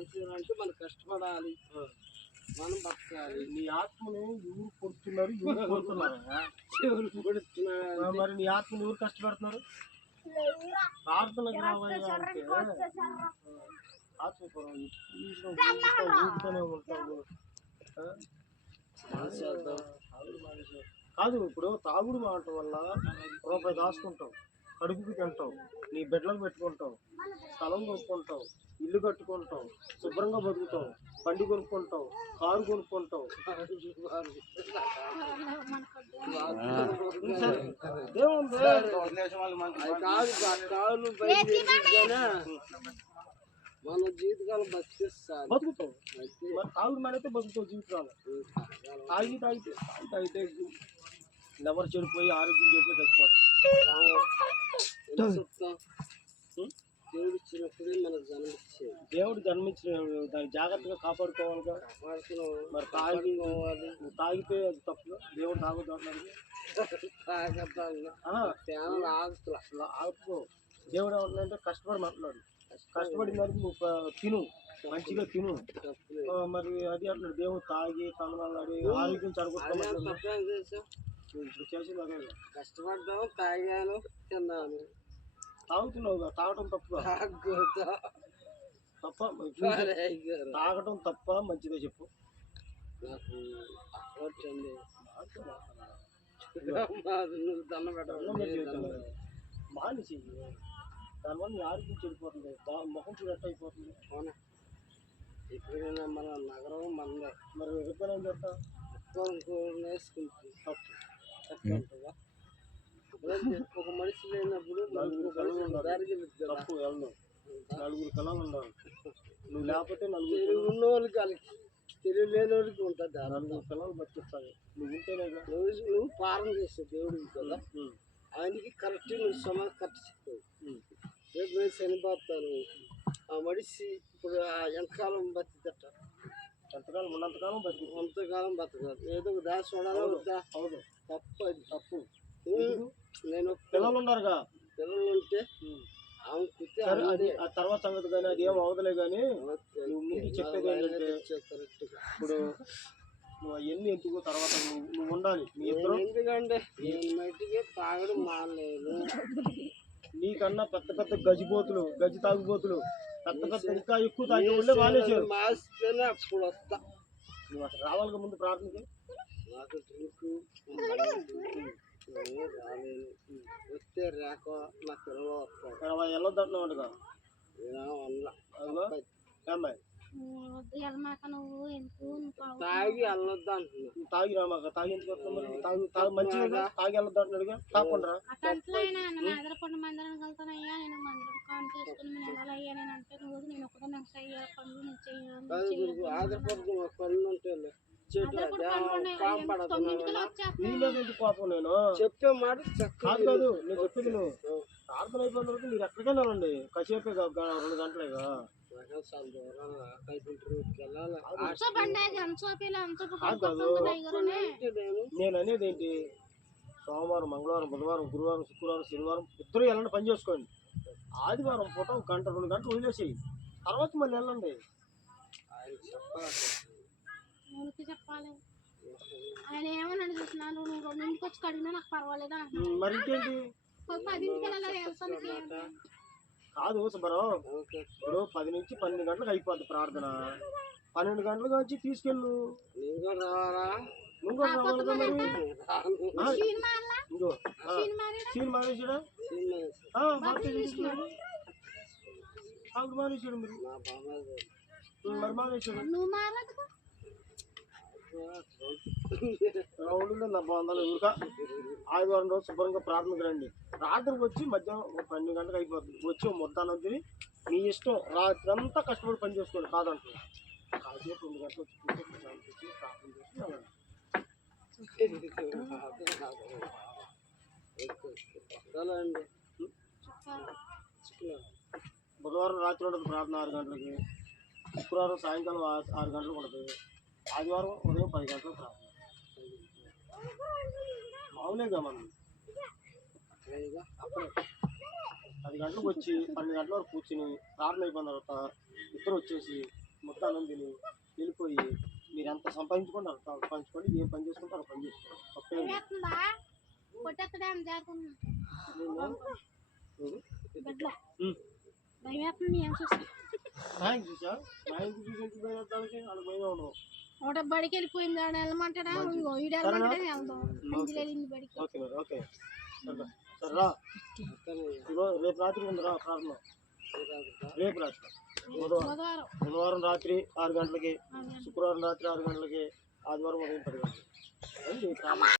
అంటే మనం కష్టపడాలి, మనం బతకాలి. నీ ఆత్మను ఎవరు కొడుతున్నారు, ఎవరు కొడుతున్నారు? మరి నీ ఆత్మను ఎవరు కష్టపెడుతున్నారు? ప్రార్థనకు రావయ్యా అంటే ఆత్మపురం ఊపుతూనే ఉంటావు. కాదు, ఇప్పుడు తాగుడు మాటం వల్ల రూపాయి దాచుకుంటావు, కడుపుకి తింటావు, నీ బిడ్డలకు పెట్టుకుంటావు, స్థలం కొనుక్కుంటావు, ఇల్లు కట్టుకుంటావు, శుభ్రంగా బతుకుతావు, బండి కొనుక్కుంటావు, కారు కొనుక్కుంటావు. మన జీవితకాలం బతికిస్తాను, బతుకుతావు. మరి తాగుడు మానైతే బతుకుతావు జీవితాలు. తాగితే ఎవరు చెడిపోయి ఆరోగ్యం చెడిపోయి చచ్చిపోతాం. దేవుడు ఇచ్చినప్పుడే మనకు జన్మించేది. దేవుడు జన్మించిన దాన్ని జాగ్రత్తగా కాపాడుకోవాలిగా. మరి తాగితే అది తప్పు. దేవుడు తాగుతూ ఆగుతూ దేవుడు ఏమంటున్నాడంటే కష్టపడి మాట్లాడు, కష్టపడిన దానికి నువ్వు తిను, మంచిగా తిను. మరి అది అంటున్నాడు దేవుడు తాగి కమలాడి ఆరోగ్యం చెడగొట్టుకోవాలి. ఇప్పుడు చేసింది అదే, కష్టపడ్డాము, తాగాను, తిన్నాను. తాగుతున్నావు, తాగటం తప్పుగా తప్ప తాగటం తప్ప మంచిదే చెప్పు. నాకు అలవాటండి, మానేసి దానివల్ల నీ ఆరోగ్యం చెడిపోతుంది, ముఖం చూడట్టు అయిపోతుంది. అవునా, ఎప్పుడైనా మన నగరం మనదే. మరి ఎప్పుడైనా ఏం చేస్తా వేసుకుంటుంది తప్పు ఉంటుందా? ఒక మనిషి లేనప్పుడు నలుగురు కళలు ఉండాలి. నువ్వు లేకపోతే నలుగురు ఉన్న వాళ్ళకి వాళ్ళకి తెలివి లేని వాళ్ళకి ఉంటుంది. నలుగురు పిల్లలు బతికిస్తాయి. నువ్వు ఉంటేనే నువ్వు పాలన చేస్తావు దేవుడికి కదా, ఆయనకి కరెక్ట్ నువ్వు సమయం కరెక్ట్ చెప్తావు. రేపు నేను చనిపోతాను, ఆ మనిషి ఇప్పుడు ఎంతకాలం బతికట, ఎంతకాలం ఉన్నంతకాలం బతికి అంతకాలం బతకాలి. ఏదో దాచి చూడాలా వద్దా? అవును, తప్పు, అది తప్పు. నేను పిల్లలు ఉన్నారుగా, పిల్లలు ఉంటే అది ఆ తర్వాత సంగతి కానీ అది ఏం అవదలే. కానీ నువ్వు ముందు చెప్పేది ఏంటంటే ఇప్పుడు నువ్వు అవన్నీ ఎందుకు తర్వాత నువ్వు ఉండాలి. నీ ఇద్దరు ఎందుకంటే నేను మట్టికి తాగడం మానలేదు. నీకన్నా పెద్ద పెద్ద గజిపోతులు, గజి తాగుబోతులు, పెద్ద పెద్ద ఇంకా ఎక్కువ తాగే వాళ్ళే మానేశారు. మాస్తేనే అప్పుడు వస్తా. నువ్వు అసలు రావాలిగా ముందు ప్రార్థనకి. నాకు డ్రింక్ రాలేను, వస్తే రేక నా పిల్లలు వస్తాను. వెళ్ళొద్దంటున్నావుగా అమ్మాయి, తాగి వెళ్ళొద్దు అంటున్నా. తాగి రామాక తాగి ఎందుకు వస్తాం? మరి మంచిగా తాగి వెళ్ళొద్దు అంటున్నాడుగా, తాకుండా ఆధారపడుతు పనులు ఉంటే కోపం. నేను చెప్పే మాట కాదు కాదు, నేను చెప్పింది నువ్వు ప్రార్థన అయిపోయిన తర్వాత మీరు ఎక్కడికైనా రండి, కాసేపే 2 గంటలేగా. నేను అనేది ఏంటి, సోమవారం, మంగళవారం, బుధవారం, గురువారం, శుక్రవారం, శనివారం ఇద్దరు వెళ్ళండి, పని చేసుకోండి. ఆదివారం పూట 1 గంట 2 గంటలు వదిలేసేయి, తర్వాత మళ్ళీ వెళ్ళండి. చెప్పాలి ఆయన ఏమన్నాడు చూసినాను, నువ్వు 2 వచ్చి కడిగినా నాకు పర్వాలేదా? మరి ఇంకేంటి, 10 కాదు సుబ్బారావు, ఇప్పుడు 10 నుంచి 12 గంటలకు అయిపోద్ది ప్రార్థన. 12 గంటలకు వచ్చి తీసుకెళ్ళు. నువ్వు రావాలిగా మరి. ఇంకో సీన్ మానేసాడా, మానేసాడు మీరు. మరి మానేసాడు రౌండ్ 400 ఊరికా. ఆదివారం రోజు శుభ్రంగా ప్రార్థనకు రండి. రాత్రికి వచ్చి మధ్యాహ్నం 12 గంటలకు అయిపోతుంది. వచ్చి మొత్తాన్ని వచ్చి మీ ఇష్టం, రాత్రి అంతా కష్టపడి పని చేసుకోండి కాదంటున్నాను. కాసేపు 2 గంటలు వచ్చి ప్రార్థన చేసి బుధవారం రాత్రి ఉండదు ప్రార్థన 6 గంటలకి, శుక్రవారం సాయంకాలం 6 గంటలకు ఉండదు, ఆదివారం ఉదయం 10 గంటలకు ప్రార్థన. మామూలేగా మనం 10 గంటలకు వచ్చి 12 గంటల వరకు కూర్చుని ప్రార్థన అయిపోయిన తర్వాత ఇద్దరు వచ్చేసి మొత్తం అన్నం తిని వెళ్ళిపోయి మీరు ఎంత సంపాదించుకుంటారు సంపాదించుకోండి, ఏం పని చేసుకుంటారో పని చేసుకోండి. తప్పేం లేదు. వేస్తుందా కొట్టేస్తాడే అని జారుకుంటున్నా బెడ్లో భయం వేస్తుంది ఏం చూసి న్యాయం చూసా న్యాయం చూసి ఎందుకు పోయిన దానికి వాళ్ళకి పోయినా ఉండవు. ఒకటే బడికి వెళ్ళిపోయింది ఆడ వెళ్ళమంటాడా ఇంకో ఈడు వెళ్ళమంటాడే వెళ్దాం మంచి వెళ్ళింది బడికి. ఓకే మరి ఓకే సరే సరే రా రేపు రాత్రి ఉంది రా ప్రారంభం. రేపు రాత్రి బుధవారం రాత్రి 6 గంటలకి, శుక్రవారం రాత్రి 6 గంటలకి, ఆదివారం ఉదయం 10 గంటలకి.